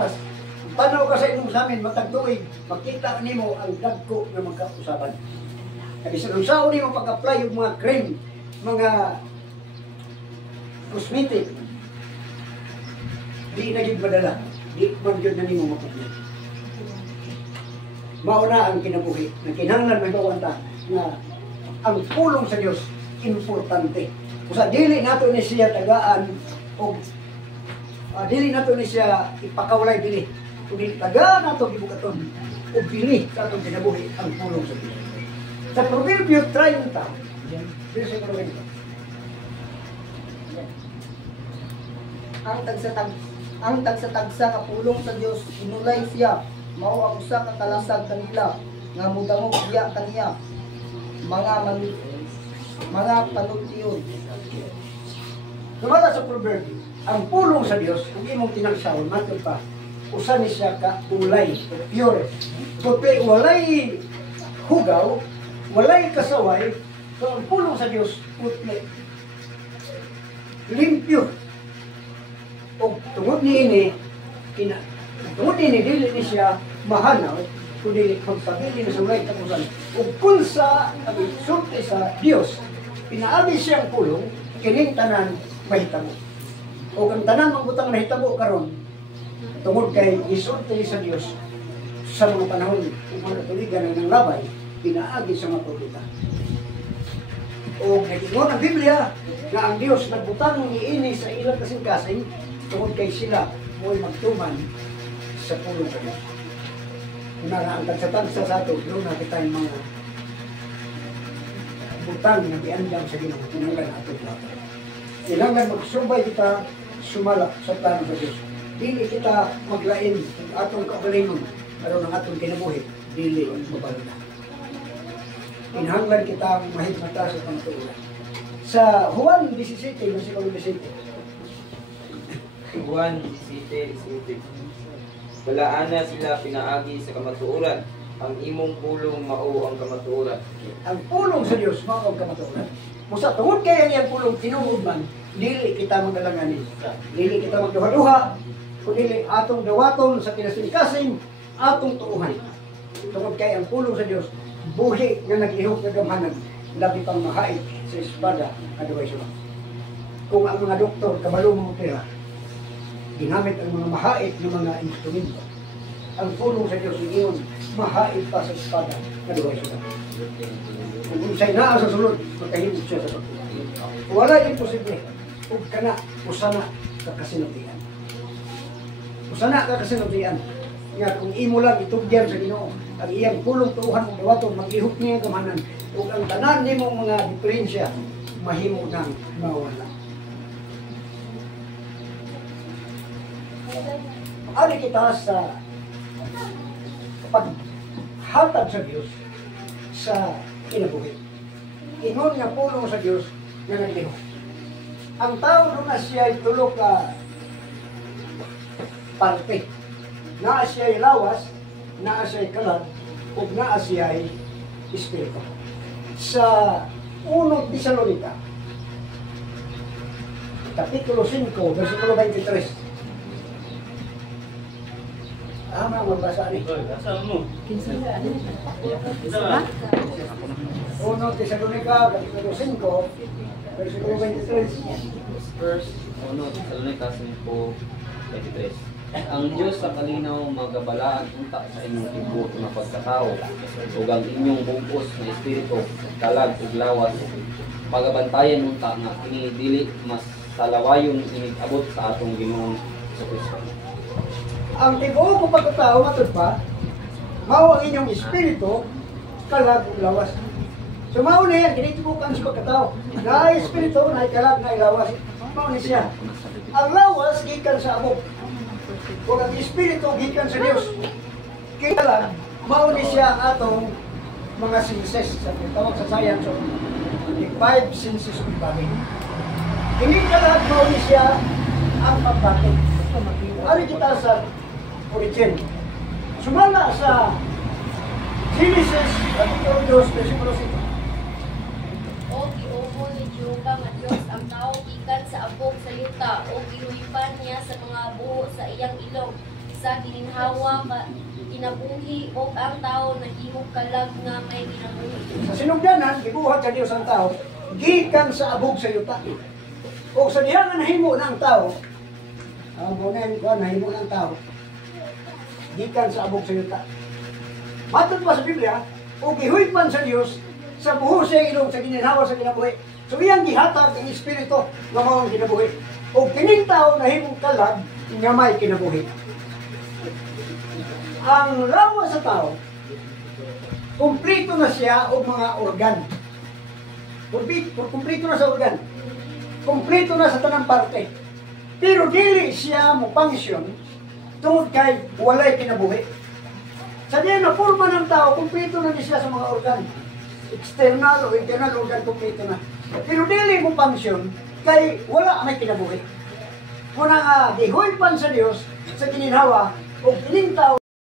Tanaw ka sa inyong sa amin, matagtuig, makita nimo ang dagko na magkausapan. Kaya sa nung nimo pag-apply yung mga cream, mga cosmetic, di na yun madala, di man yun na nimo mapugyan. Mauna ang kinabuhi, na kinahanglan may bawanta na ang pulong sa Diyos, importante. Kusa dili nato ni siya tagaan o dili nato ni siya ipakawalay dili. Kung tagaan nato gibukaton o bili sa atong kinabuhi ang pulong sa Diyos. Sa Proverbio 30, ang tagsa-tagsa ka pulong sa Dios inulay siya mao ang usa ka kalasag kanila nga mudangog diya kaniya mga panultiyon. Sumala sa Proverbio, ang pulong sa Diyos, kung imong tinagsawon, matod pa, usa ni siya ka ulay, pure. Kundi walay hugaw, walay kasaway, so ang pulong sa Diyos, putli, limpyo. O tungod ni dili ni siya mahanaw, kundi magpabili na sa ulay tapusan. O kung sa sulti sa Diyos, pinaagi siyang pulong, kining tanan mahitabo. O kung tanan ang butang nahitabo karon, tungod kay isulti sa Diyos, sa mga panahon kung mga tuligan ng labay, pinaagi sa mga propeta. O nag-ingon ang Biblia na ang Diyos nagbutang ng iini sa ilang kasing-kasing tungod kay sila mo'y magtuman sa pulong sa Diyos. Kung ang tagsa-tagsa sa ato, doon natin tayong mga butang na biandang sa Ginoo, kinanglan ato lahat. Kinanglan magsubay kita sumala sa plano sa Diyos. Dili kita maglain ang atong kaugalingon aron ang atong kinabuhi, dili mabalo na. Kinahanglan kita mahigmata sa pangtuulan. Sa Juan 17, versikulo 17. Juan 17:17. Walaana sila pinaagi sa kamatuoran. Ang imong pulong mao ang kamatuoran. Ang pulong sa Dios mao ang kamatuoran. Musa tungod kay ang pulong tinuod man, dili kita magalanganin. Dili kita magduha-duha, kundi atong dawaton sa kinasing-kasing atong tuuhan. Tungod kay ang pulong sa Dios buhi nga naglihok nga gamhanan, labi pang mahait sa espada adaway sila. Kung ang mga doktor kabalo mo pera, ginamit ang mga mahait na mga instrumento. Ang pulong sa Diyos iyon, mahait pa sa espada adaway sila. Kung siya'y naa sa sulod, magkahimod siya sa pagpunan. Wala imposible. Kung kana, usana kakasinatian. Usana kakasinatian. Nga kung imo lang itugyan sa Ginoo, ang iyang pulong tuuhan mong dawaton, mag-ihok niya ang kamanan. Kung ang tanan ni mong mga diferensya, mahimo nang mawala. Ari kita sa paghatag sa Diyos sa kinabuhi. Ingon nga pulong sa Diyos nga naglihok. Ang tao doon na siya ay tulog ka parte. Naa siya ay lawas, naa siya ay kalag, o naa siya ay espiritu. Sa 1 Tesalonica, Kapitulo 5, versikulo 23. Ang magbasa ni. Basa mo. 1 Tesalonica, Kapitulo 5, versikulo 23. First, Thessalonica 5:23. Ang Diyos sa kalinaw magabalaan unta sa inyong tibuok na pagkatao ug ang inyong bugos na espiritu, kalag ug lawas. Magabantayan unta nga kini dili mas salawayon inigabot sa atong Ginoong Kristo. Ang tibuok ng pagkatao matod pa, mao ang inyong espiritu, kalag ug lawas. So mao na yan, kinitibukan sa pagkatao. Na espiritu, na kalag, na lawas. Mao ni siya. Ang lawas, gikan sa amok. Kung ang espiritu, gikan sa Diyos. Kaya lang, mao ni siya atong mga senses. Sa tawag sa science, so, the 5 senses of body. Kini kalag, mao ni siya ang pagbatik. Ari kita sa origin. Sumala sa Genesis, Kapitulo 2, versikulo 7. O giumo ni Jehovah nga Dios ang tao gikan sa abog sa yuta o gihuipan niya sa mga buho sa iyang ilong sa gininhawa kinabuhi o ang tao nahimong kalag nga may kinabuhi. Sa sinugdanan, gibuhat sa Dios ang tao, gikan sa abog sa yuta. O sa diha nga nahimo ng tao, ang bunen ko nahimo ng tao, gikan sa abog sa yuta. Matod pa sa Biblia, o gihuypan sa Dios sa buho sa ilong sa gininhawa sa kinabuhi. So iyang gihatag ang espiritu nga mao ang kinabuhi. O kining tao nahimong kalag nga may kinabuhi. Ang lawa sa tao, kumplito na siya o mga organ. Kumplito na sa organ. Kumplito na sa tanang parte. Pero dili siya mo function tungod kay walay kinabuhi. Sa diyan na forma ng tao, kumplito na siya sa mga organ. External o internal organ, kumplito na. Pero dili mo function kay wala may kinabuhi. Muna nga, gihoypan sa Dios sa kininhawa o kining tao